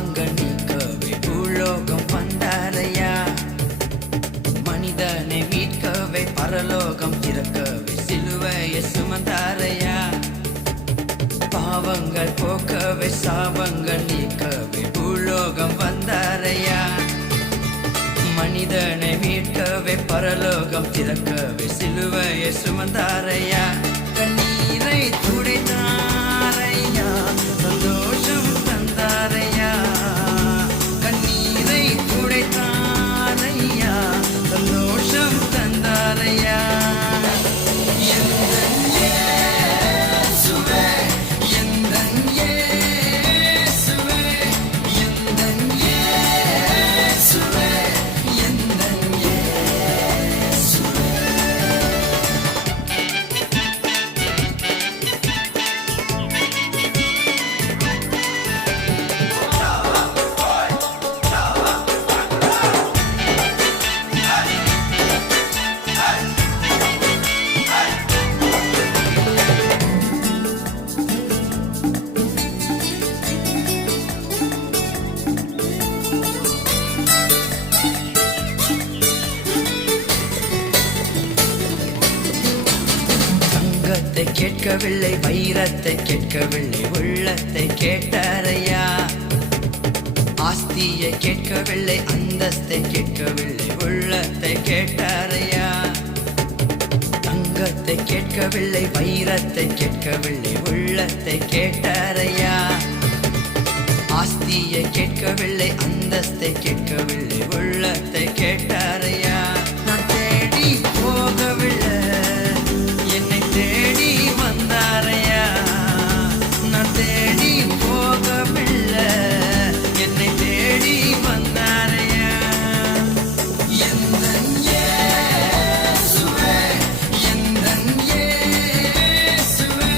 பாவங்கள் நீக்கவே பூலோகம் வந்தாரையா. மனிதனை மீட்கவே பரலோகம் திறக்கவே சிலுவையை சுமந்தாரையா. பாவங்கள் போக்கவே சாபங்கள் நீக்கவே பூலோகம் வந்தாரையா. மனிதனை மீட்கவே பரலோகம் திறக்கவே சிலுவையை சுமந்தாரையா. கண்ணீரை துடைத்தாரையா, சந்தோஷம் தந்தாரையா. கண்ணீரை துடைத்தாரையா, சந்தோஷம் தந்தாரையா. கேட்கவில்லை, வைரத்தை கேட்கவில்லை, உள்ளத்தை கேட்டாரையா. ஆஸ்தியை கேட்கவில்லை, அந்தஸ்தை கேட்கவில்லை, உள்ளத்தை கேட்டாரையா. தங்கத்தை கேட்கவில்லை, வைரத்தை கேட்கவில்லை, உள்ளத்தை கேட்டாரையா. ஆஸ்தியை கேட்கவில்லை, அந்தஸ்தை கேட்கவில்லை, உள்ளத்தை கேட்டாரையா. நான் தேடி போகவில்லை, என்னை தேடி வந்தாரையா. நான் தேடி போகவில்லை, என்னை தேடி வந்தாரையா. எந்தன் இயேசுவே, எந்தன் இயேசுவே,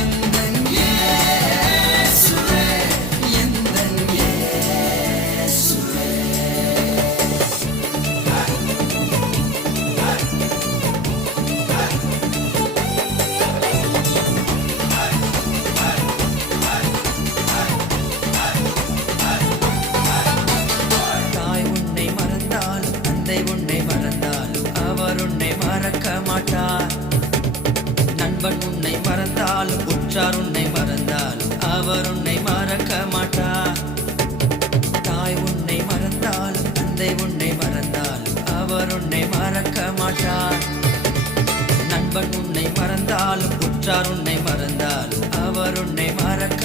எந்தன் இயேசுவே, எந்தன் இயேசுவே. உன்னை மறந்தாலும் அவர் உன்னை மறக்க மாட்டார். நண்பன் உன்னை மறந்தாலும் உற்றார் உன்னை மறந்தாலும் அவர் உன்னை மறக்க மாட்டார். தாய் உன்னை மறந்தாலும் தந்தை உன்னை மறந்தாலும் அவர் உன்னை மறக்க மாட்டார். நண்பன் உன்னை மறந்தாலும் உற்றார் உன்னை மறந்தாலும் அவர் உன்னை மறக்க